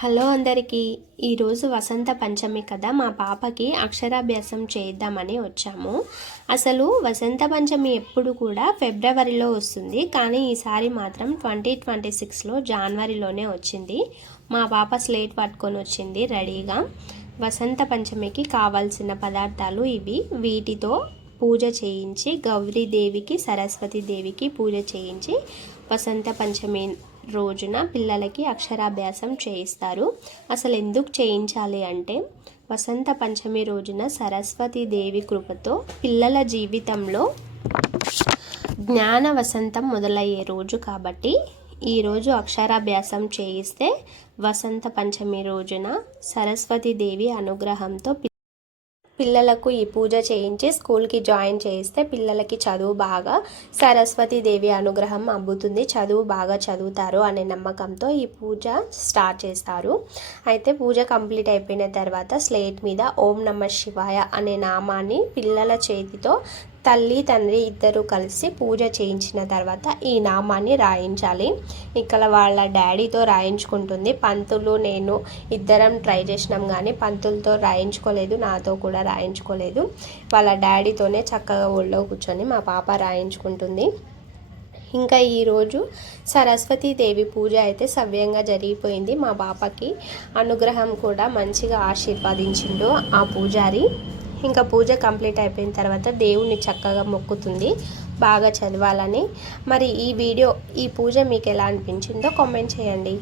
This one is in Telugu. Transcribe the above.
హలో అందరికీ. ఈరోజు వసంత పంచమి కదా, మా పాపకి అక్షరాభ్యాసం చేద్దామని వచ్చాము. అసలు వసంత పంచమి ఎప్పుడు కూడా ఫిబ్రవరిలో వస్తుంది, కానీ ఈసారి మాత్రం 2026లో జనవరిలోనే వచ్చింది. మా పాప స్లేట్ పట్టుకొని వచ్చింది రెడీగా. వసంత పంచమికి కావాల్సిన పదార్థాలు ఇవి. వీటితో పూజ చేయించి గౌరీదేవికి సరస్వతీదేవికి పూజ చేయించి వసంత పంచమి రోజున పిల్లలకి అక్షరాభ్యాసం చేయిస్తారు. అసలు ఎందుకు చేయించాలి అంటే, వసంత పంచమి రోజున సరస్వతీదేవి కృపతో పిల్లల జీవితంలో జ్ఞాన వసంతం మొదలయ్యే రోజు కాబట్టి ఈరోజు అక్షరాభ్యాసం చేయిస్తే వసంత పంచమి రోజున సరస్వతీదేవి అనుగ్రహంతో పిల్లలకు ఈ పూజ చేయించి స్కూల్కి జాయిన్ చేయిస్తే పిల్లలకి చదువు బాగా సరస్వతీదేవి అనుగ్రహం అబ్బుతుంది, చదువు బాగా చదువుతారు అనే నమ్మకంతో ఈ పూజ స్టార్ట్ చేస్తారు. అయితే పూజ కంప్లీట్ అయిపోయిన తర్వాత స్లేట్ మీద ఓం నమః శివాయ అనే నామాన్ని పిల్లల చేతితో తల్లి తండ్రి ఇద్దరు కలిసి పూజ చేయించిన తర్వాత ఈ నామాన్ని రాయించాలి. ఇక్కడ వాళ్ళ డాడీతో రాయించుకుంటుంది. పంతులు నేను ఇద్దరం ట్రై చేసినాం, కానీ పంతులతో రాయించుకోలేదు, నాతో కూడా రాయించుకోలేదు. వాళ్ళ డాడీతోనే చక్కగా ఒళ్ళో కూర్చొని మా పాప రాయించుకుంటుంది. ఇంకా ఈరోజు సరస్వతీదేవి పూజ అయితే సవ్యంగా జరిగిపోయింది. మా పాపకి అనుగ్రహం కూడా మంచిగా ఆశీర్వదించిండు ఆ పూజారి. ఇంకా పూజ కంప్లీట్ అయిపోయిన తర్వాత దేవుణ్ణి చక్కగా మొక్కుతుంది బాగా చదవాలని. మరి ఈ పూజ మీకు ఎలా అనిపించిందో కామెంట్ చేయండి.